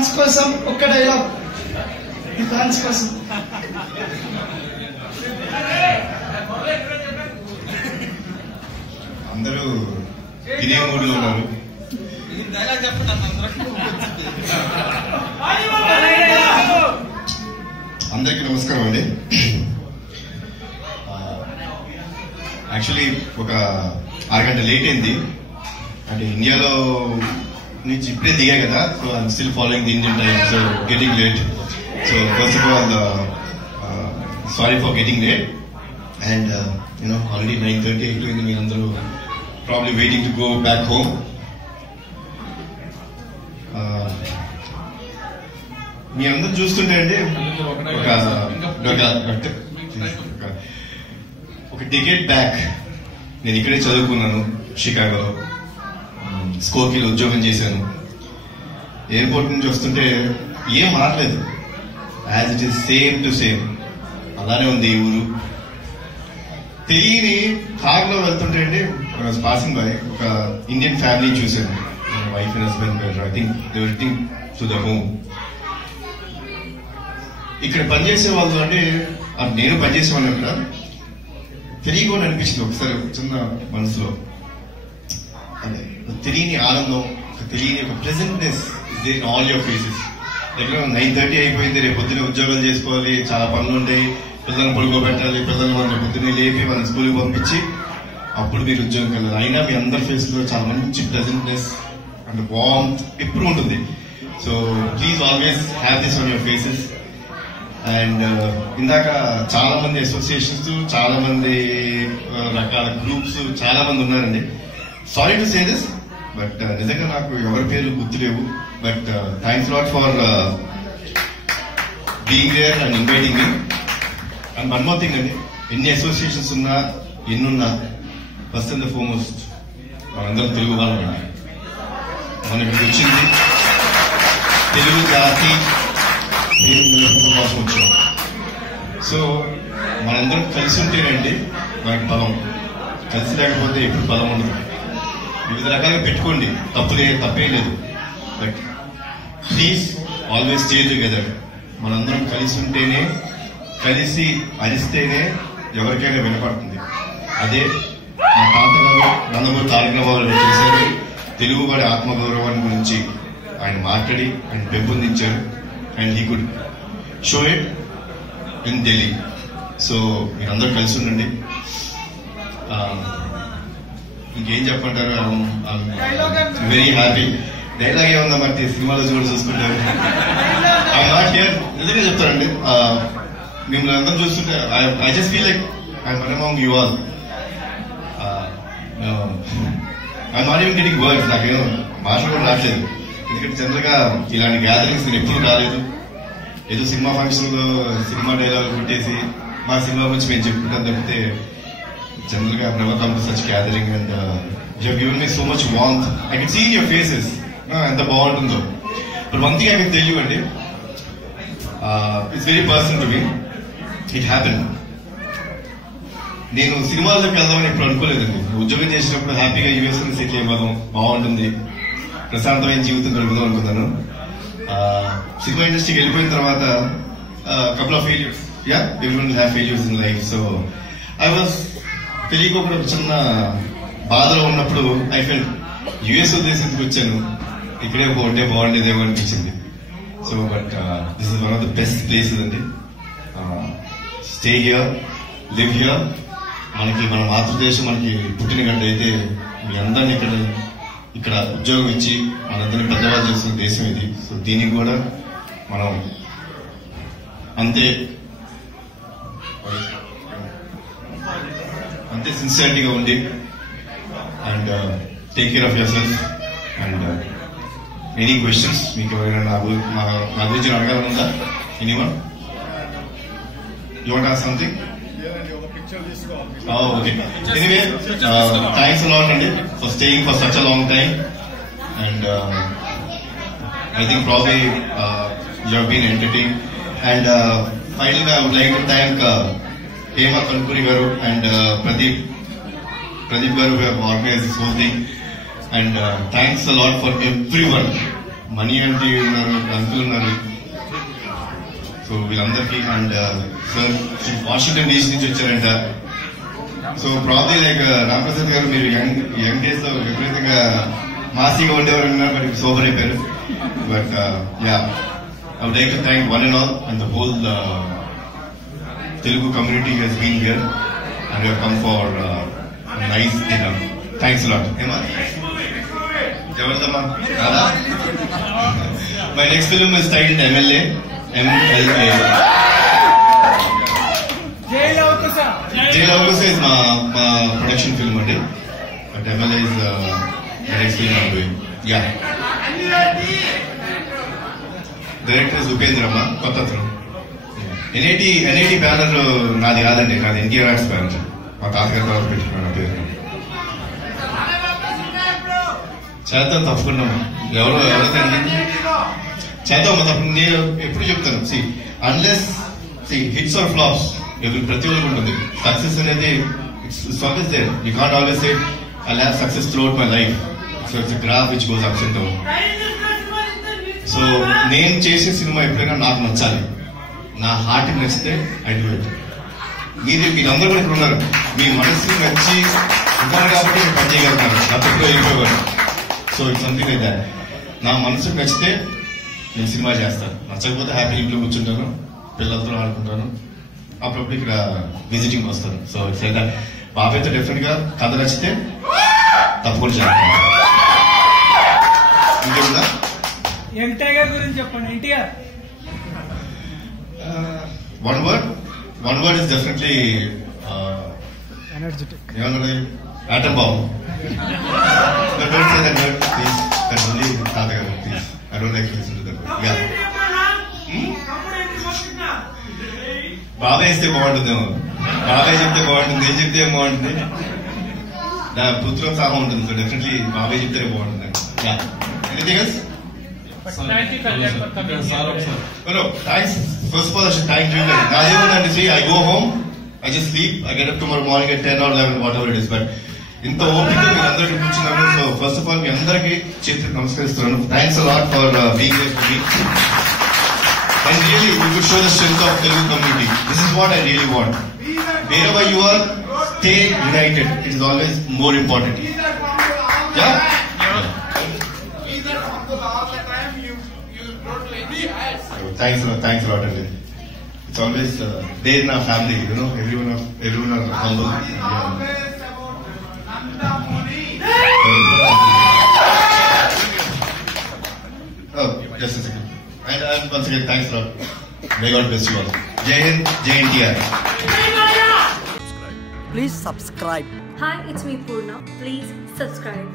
Fans కోసం ఒక్క dialogue, ఈ ఫ్యాన్స్ కోసం. అందరూ తినే మూడ్లో ఉన్నారు. అందరికీ నమస్కారం అండి. యాక్చువల్లీ ఒక అరగంట లేట్ అయింది. అంటే ఇండియాలో నుంచి ఇప్పుడే దిగా కదా, so I'm still following the Indian time, so getting late. So first of all sorry for getting late. And already 9:30 అయిపోయింది. మీరందరూ probably waiting to go back home. మీ అందరూ చూస్తుంటే అండి ఒక డికేడ్ బ్యాక్ నేను ఇక్కడే చదువుకున్నాను, షికాగోలో. స్కోర్కిలో ఉద్యోగం చేశాను. ఎయిర్పోర్ట్ నుంచి వస్తుంటే ఏం మారలేదు, as it is same to same అలానే ఉంది ఈ ఊరు. తెలియని కార్లో వెళ్తుంటే అండి పాసింగ్ బై ఒక ఇండియన్ ఫ్యామిలీ చూశాను. Wife and husband, I think they were returning to the home. ఇక్కడ పనిచేసే వాళ్ళు అంటే నేను పనిచేసేవాడిని. ఇక్కడ తెలియకుండా అనిపించింది ఒకసారి చిన్న మనసులో, అంటే తెలియని ఆనందం, తెలియని ఒక ప్రెజెంట్నెస్ ఇన్ ఆల్ యువర్ ఫేసెస్. దగ్గర 9:30 అయిపోయింది, రేపు పొద్దున్నే ఉద్యోగాలు చేసుకోవాలి, చాలా పనులు ఉంటాయి, పిల్లల్ని పడుకోబెట్టాలి, పిల్లల్ని మనం పొద్దున్నే లేపి వాళ్ళని స్కూల్కి పంపించి అప్పుడు మీరు ఉద్యోగం వెళ్ళాలి. అయినా మీ అందరి ఫేస్ లో చాలా మంచి ప్రెజెంట్నెస్ అండ్ వార్మ్త్ ఎప్పుడు ఉంటుంది. So please always have this on your faces. And ఇందాక చాలా మంది అసోసియేషన్స్, చాలా మంది రకాల గ్రూప్స్, చాలా మంది ఉన్నారండి. Sorry to say this, but నిజంగా నాకు ఎవరి పేర్లు గుర్తులేవు. But thanks lot for being there and inviting me. And one more thing అండి, ఎన్ని అసోసియేషన్స్ ఉన్నా ఎన్నున్నా ఫస్ట్ అండ్ ఫార్మోస్ట్ మనందరం తెలుగు వాళ్ళం అండి. మనకి వచ్చింది తెలుగు జాతి కోసం వచ్చాం. సో మనందరం కలిసి ఉంటేనండి మనకి బలం, కలిసి లేకపోతే ఎప్పుడు బలం ఉండదు. వివిధ రకాలుగా పెట్టుకోండి, తప్పే లేదు, but please always stay together. మనందరం కలిసి ఉంటేనే, కలిసి అరిస్తేనే ఎవరికైనా వినపడుతుంది. అదే మా తాతగారు నందమూరి తారక రామారావు చేశారు. తెలుగు వాడి ఆత్మగౌరవాన్ని గురించి ఆయన మాట్లాడి ఆయన పెంపొందించారు. And he could show it in Delhi. So మీరందరూ కలిసి ఉండండి. ఇంకేం చెప్పంటారు, వెరీ హ్యాపీ. డైలాగ్ ఏముందా మరి సినిమాలో చూసుకుంటారు. ఐ నాట్ హియర్, నిజంగా చెప్తారండి. మిమ్మల్ని అందరూ చూస్తుంటే I just feel like I one among you all. I not even getting words. నాకేమో భాష కూడా రావట్లేదు. ఎందుకంటే జనరల్ గా ఇలాంటి గ్యాదరింగ్స్ నేను ఎప్పుడు రాలేదు. ఏదో సినిమా ఫంక్షన్ లో సినిమా డైలాగ్ కొట్టేసి మా సినిమా గురించి మేము చెప్పుకుంటాం తప్పితే జనరల్ గా never come to such gathering. And you have given me so much warmth. I can see in your faces ఎంత బాగుంటుందో. But one thing I can tell you అండి, it's very personal to me. It happen. నేను సినిమాల్లోకి వెళ్దామని ఎప్పుడు అనుకోలేదండి. ఉద్యోగం చేసినప్పుడు హ్యాపీగా యూఎస్ లో సెటిల్ అయిపోదాం, బాగుంటుంది, ప్రశాంతమైన జీవితం గడుపుదాం అనుకున్నాను. సినిమా ఇండస్ట్రీకి వెళ్ళిపోయిన తర్వాత couple of failures, everyone have failures in life. So I was తెలియకుండా ఒక చిన్న బాధలో ఉన్నప్పుడు ఐ ఫెల్ యుఎస్ ఉద్దేశంకి వచ్చాను, ఇక్కడే ఉంటే బాగుండేదేమో అనిపించింది. So but this is one of the best places అండి. Stay here, live here. మనకి మన మాతృదేశం, మనకి పుట్టిన గడ్డ అయితే మీ అందరినీ ఇక్కడ ఉద్యోగం ఇచ్చి మనందరినీ పెద్దవాళ్ళు చేస్తున్న దేశం ఇది. సో దీనికి కూడా మనం అంతే సిన్సియారిటీగా ఉండి and take care of yourself. And any questions మీకు ఎవరైనా నా గురించి అడగాలనుందా? Anyone you want to ask something? Oh, okay. Anyway, thanks a lot, Andy, for staying for such a long time. And I think probably you have been entertained. And finally, I would like to thank Hema Kankuri Garu and Pradeep Garu who have organized this whole thing. And thanks a lot for everyone money అంటే ఉన్నారు, uncle ఉన్నారు. So వీళ్ళందరికీ and sir Washington DC నుంచి వచ్చారంట. So probably like Ramprasad గారు మీరు young days లో విపరీతంగా మాసీగా ఉండేవారు, బట్ సోబర్ అయిపోయారు. But yeah I would like to thank one and all and the whole Telugu community has been here and we have come for a nice dinner. Thanks a lot. Emma? Javardama? My next film is titled MLA. MLA. Jail Avkusa is my production film today. But MLA is the next film I'm doing. Yeah. Director is Upendramma, కొత్త అతను. NIT banner నాది కాదండి, నాది NTR arts banner. మా తాతగారి తర్వాత పెట్టుకున్నాను నా పేరు. చేద్దాం తప్పకుండా, ఎవరైతే చేద్దాం తప్పకుండా. నేను ఎప్పుడు చెప్తాను, అన్లెస్ హిట్స్ ఆర్ ఫ్లాప్స్ ప్రతి ఒక్కరికి ఉంటుంది. సక్సెస్ అనేది it's always there. You can't always say I have success throughout my life. So it's a graph which goes ups and down. So నేను చేసే సినిమా ఎప్పుడైనా నాకు నచ్చాలి, నా హార్ట్కి నచ్చితే ఐ డూ ఇట్. మీరందరూ కూడా ఇక్కడ ఉన్నారు, మీ మనసుకి నచ్చి ఉన్నారు కాబట్టి మీరు పని చేయగలుగుతారు, అప్పుడు వెళ్ళిపోయారు. So it's something like that. నా మనసుకు నచ్చితే నేను సినిమా చేస్తాను, నచ్చకపోతే హ్యాపీ ఇంట్లో కూర్చుంటాను, పిల్లలతో ఆడుకుంటాను, అప్పుడప్పుడు ఇక్కడ విజిటింగ్ వస్తాను. So it's like that. బాబాయ్తో డెఫినెట్ గా కథ నచ్చితే తప్పకుండా చేస్తాను. ఇంకేముందా? ఎన్టీఆర్ గురించి చెప్పండి. NTR one word is definitely energetic. Atom bomb. But don't say that word, please. That's only Tatagar, please. I don't like to listen to that word. Yeah. బాబాయ్ ఇస్తే బాగుంటుందేమో, బాబాయ్ చెప్తే బాగుంటుంది, ఏం చెప్తే ఏం బాగుంటుంది, నా పుత్రోత్సాహం ఉంటుంది. సో డెఫినెట్లీ బాబాయ్ చెప్తే బాగుంటుంది. Yeah. Anything else? Thank you, Kalyan, for coming here. No, thanks. First of all, I should thank you guys. Now, see, I go home, I just sleep, I get up tomorrow morning at 10 or 11, whatever it is. But ఇంత ఓపిక మీరు అందరికీ కూర్చున్నారు. So first of all మీ అందరికీ చేతులకు నమస్కరిస్తున్నాను. Thanks a lot for being here for me. And really you could show the strength of Telugu community. This is what I really want. Wherever you are, stay united. It is always more important. Yeah? Thanks a lot, Anil. It's always there in our family, you know. Everyone are humble. Oh, just a second. And once again, thanks a lot. May God bless you all. Jai Hind, Jai NTR. Please subscribe. Hi, it's me Purna. Please subscribe.